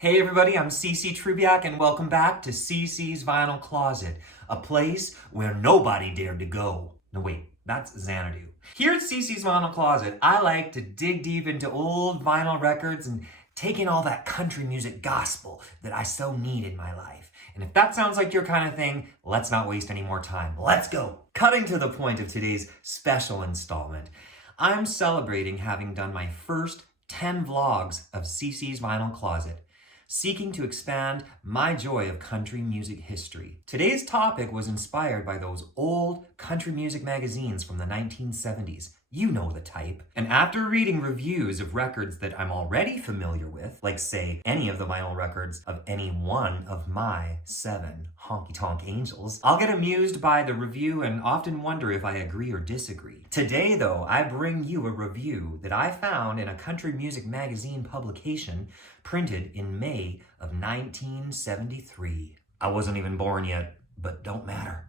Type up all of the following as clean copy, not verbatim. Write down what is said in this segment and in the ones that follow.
Hey everybody, I'm Trubiak and welcome back to CC's Vinyl Closet, a place where nobody dared to go. No wait, that's Xanadu. Here at CC's Vinyl Closet, I like to dig deep into old vinyl records and take in all that country music gospel that I so need in my life. And if that sounds like your kind of thing, let's not waste any more time. Let's go! Cutting to the point of today's special installment, I'm celebrating having done my first 10 vlogs of CC's Vinyl Closet, seeking to expand my joy of country music history. Today's topic was inspired by those old country music magazines from the 1970s. You know the type. And after reading reviews of records that I'm already familiar with, like say any of the vinyl records of any one of my 7 honky-tonk angels, I'll get amused by the review and often wonder if I agree or disagree. Today though, I bring you a review that I found in a country music magazine publication printed in May of 1973. I wasn't even born yet, but don't matter.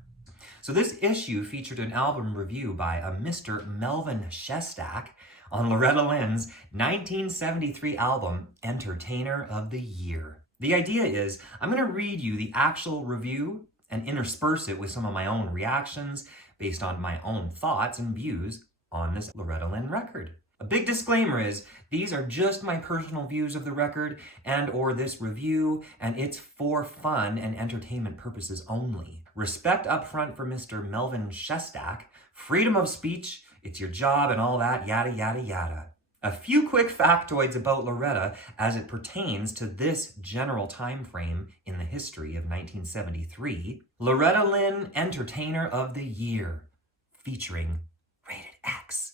So this issue featured an album review by a Mr. Melvin Shestak on Loretta Lynn's 1973 album, Entertainer of the Year. The idea is I'm going to read you the actual review and intersperse it with some of my own reactions based on my own thoughts and views on this Loretta Lynn record. A big disclaimer is these are just my personal views of the record and or this review, and it's for fun and entertainment purposes only. Respect up front for Mr. Melvin Shestak, freedom of speech, it's your job and all that, yada, yada, yada. A few quick factoids about Loretta as it pertains to this general time frame in the history of 1973. Loretta Lynn, Entertainer of the Year, featuring Rated X,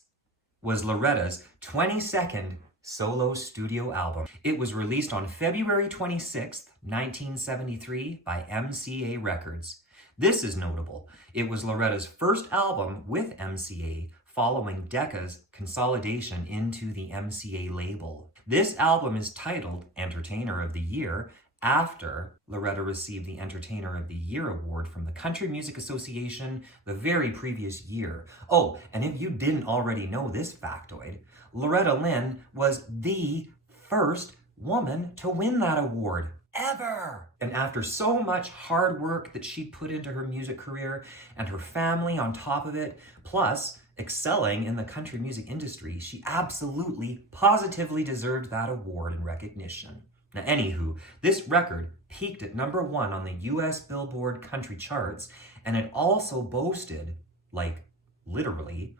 was Loretta's 22nd solo studio album. It was released on February 26, 1973 by MCA Records. This is notable. It was Loretta's first album with MCA following Decca's consolidation into the MCA label. This album is titled Entertainer of the Year after Loretta received the Entertainer of the Year award from the Country Music Association the very previous year. Oh, and if you didn't already know this factoid, Loretta Lynn was the first woman to win that award ever. And after so much hard work that she put into her music career and her family on top of it, plus excelling in the country music industry, she absolutely, positively deserved that award and recognition. Now, anywho, this record peaked at #1 on the US Billboard country charts, and it also boasted, like, literally,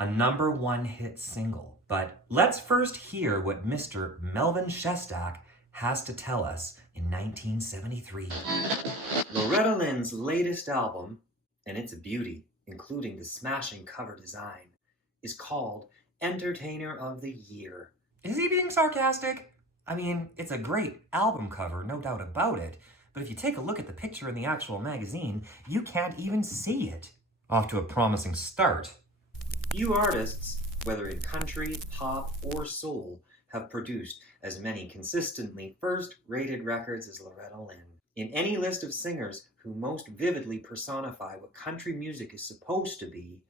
a #1 hit single. But let's first hear what Mr. Melvin Shestak has to tell us in 1973. Loretta Lynn's latest album, and it's a beauty, including the smashing cover design, is called Entertainer of the Year. Is he being sarcastic? I mean, it's a great album cover, no doubt about it, but if you take a look at the picture in the actual magazine, you can't even see it. Off to a promising start. Few artists, whether in country, pop, or soul, have produced as many consistently first-rated records as Loretta Lynn. In any list of singers who most vividly personify what country music is supposed to be,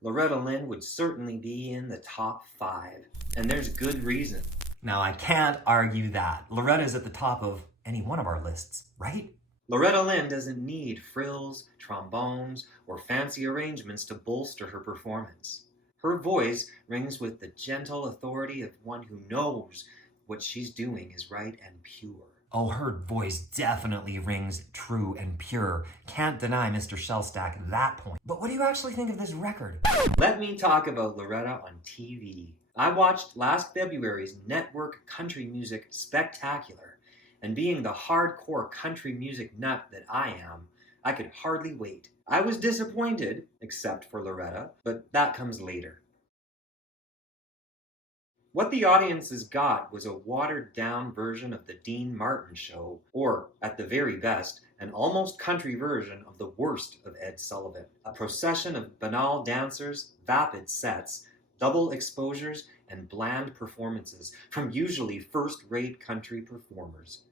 Loretta Lynn would certainly be in the top 5, and there's good reason. Now, I can't argue that. Loretta's at the top of any one of our lists, right? Loretta Lynn doesn't need frills, trombones, or fancy arrangements to bolster her performance. Her voice rings with the gentle authority of one who knows what she's doing is right and pure. Oh, her voice definitely rings true and pure. Can't deny Mr. Shellstack that point. But what do you actually think of this record? Let me talk about Loretta on TV. I watched last February's Network Country Music Spectacular, and being the hardcore country music nut that I am, I could hardly wait. I was disappointed, except for Loretta, but that comes later. What the audiences got was a watered-down version of the Dean Martin Show, or, at the very best, an almost country version of the worst of Ed Sullivan. A procession of banal dancers, vapid sets, double exposures, and bland performances from usually first-rate country performers.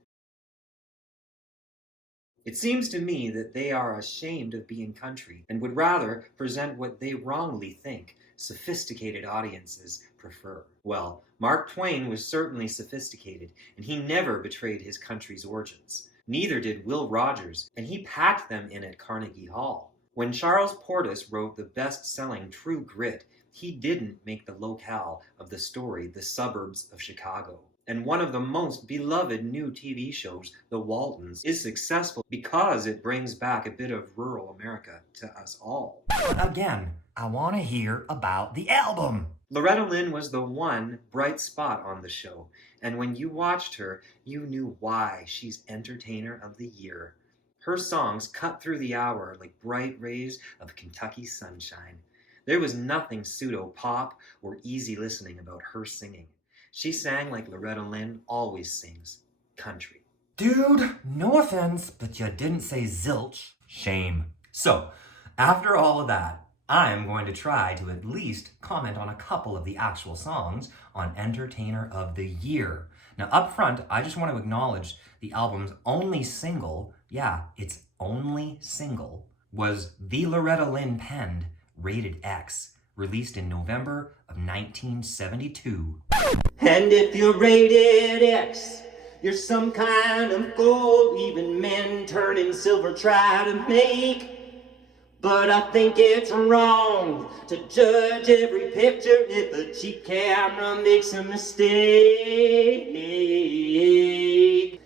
It seems to me that they are ashamed of being country and would rather present what they wrongly think, sophisticated audiences prefer. Well, Mark Twain was certainly sophisticated, and he never betrayed his country's origins. Neither did Will Rogers, and he packed them in at Carnegie Hall. When Charles Portis wrote the best-selling True Grit, he didn't make the locale of the story the suburbs of Chicago. And one of the most beloved new TV shows, The Waltons, is successful because it brings back a bit of rural America to us all. But again, I want to hear about the album. Loretta Lynn was the one bright spot on the show, and when you watched her, you knew why she's Entertainer of the Year. Her songs cut through the hour like bright rays of Kentucky sunshine. There was nothing pseudo-pop or easy listening about her singing. She sang like Loretta Lynn always sings, country. Dude, no offense, but you didn't say zilch. Shame. So, after all of that, I'm going to try to at least comment on a couple of the actual songs on Entertainer of the Year. Now, up front, I just want to acknowledge the album's only single, yeah, its only single, was the Loretta Lynn penned Rated X, released in November of 1972. And if you're rated X, you're some kind of gold, even men turning silver try to make. But I think it's wrong to judge every picture if a cheap camera makes a mistake.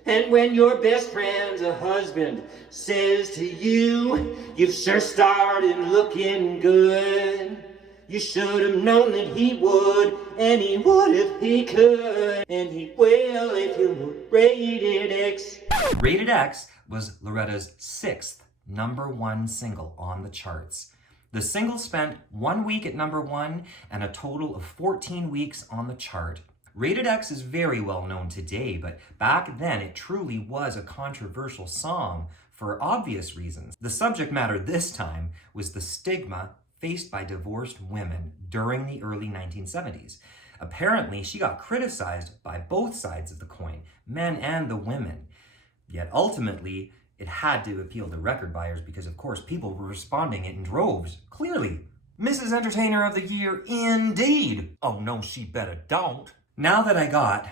And when your best friend's a husband says to you, you've sure started looking good. You should have known that he would, and he would if he could, and he will if you were rated X. Rated X was Loretta's 6th #1 single on the charts. The single spent 1 week at #1 and a total of 14 weeks on the chart. Rated X is very well known today, but back then it truly was a controversial song for obvious reasons. The subject matter this time was the stigma faced by divorced women during the early 1970s. Apparently, she got criticized by both sides of the coin, men and the women. Yet ultimately, it had to appeal to record buyers because, of course, people were responding in droves. Clearly, Mrs. Entertainer of the Year, indeed. Oh no, she better don't. Now that I got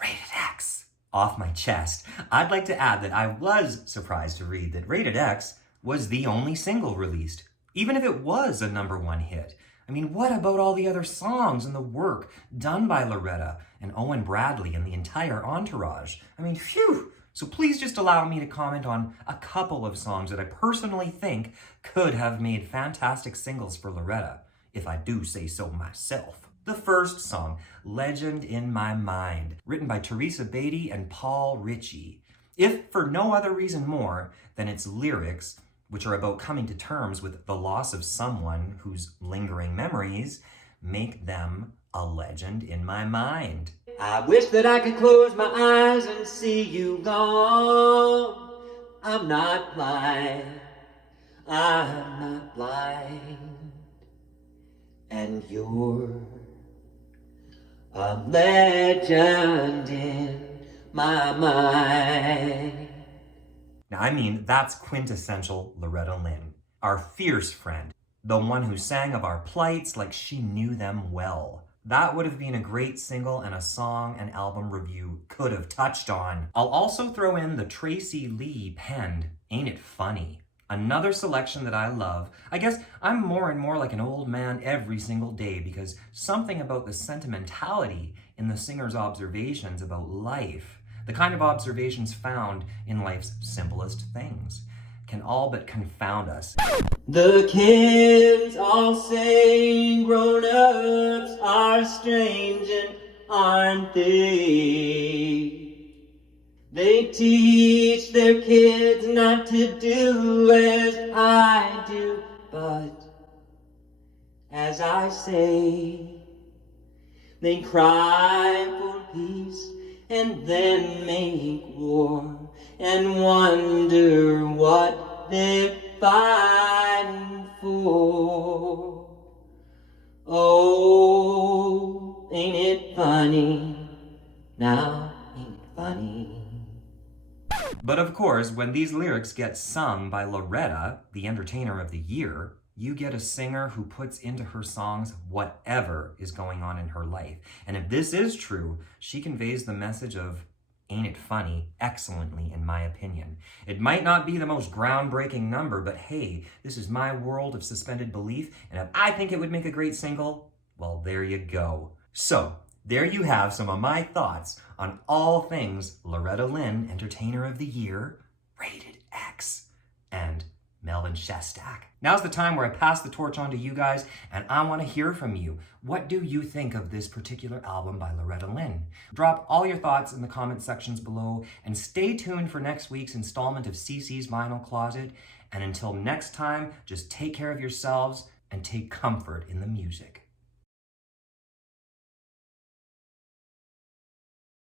Rated X off my chest, I'd like to add that I was surprised to read that Rated X was the only single released, even if it was a #1 hit. I mean, what about all the other songs and the work done by Loretta and Owen Bradley and the entire entourage? I mean, phew! So please just allow me to comment on a couple of songs that I personally think could have made fantastic singles for Loretta, if I do say so myself. The first song, Legend in My Mind, written by Teresa Beatty and Paul Ritchie. If for no other reason more than its lyrics, which are about coming to terms with the loss of someone whose lingering memories make them a legend in my mind. I wish that I could close my eyes and see you gone. I'm not blind. I'm not blind. And you're a legend in my mind. Now, I mean, that's quintessential Loretta Lynn, our fierce friend, the one who sang of our plights like she knew them well. That would have been a great single and a song and album review could have touched on. I'll also throw in the Tracy Lee penned Ain't It Funny? Another selection that I love. I guess I'm more and more like an old man every single day because something about the sentimentality in the singer's observations about life, the kind of observations found in life's simplest things, can all but confound us. The kids all say grown-ups are strange and aren't they? They teach their kids not to do as I do, but as I say, they cry for peace and then make war and wonder what they're fighting for. Oh, ain't it funny? Now, ain't it funny? But of course, when these lyrics get sung by Loretta, the Entertainer of the Year, You get a singer who puts into her songs whatever is going on in her life. And if this is true, she conveys the message of Ain't It Funny excellently, in my opinion. It might not be the most groundbreaking number, but hey, this is my world of suspended belief, and if I think it would make a great single, well, there you go. So, there you have some of my thoughts on all things Loretta Lynn, Entertainer of the Year, Rated X, and Melvin Shestak. Now's the time where I pass the torch on to you guys, and I want to hear from you. What do you think of this particular album by Loretta Lynn? Drop all your thoughts in the comment sections below, and stay tuned for next week's installment of CC's Vinyl Closet. And until next time, just take care of yourselves and take comfort in the music.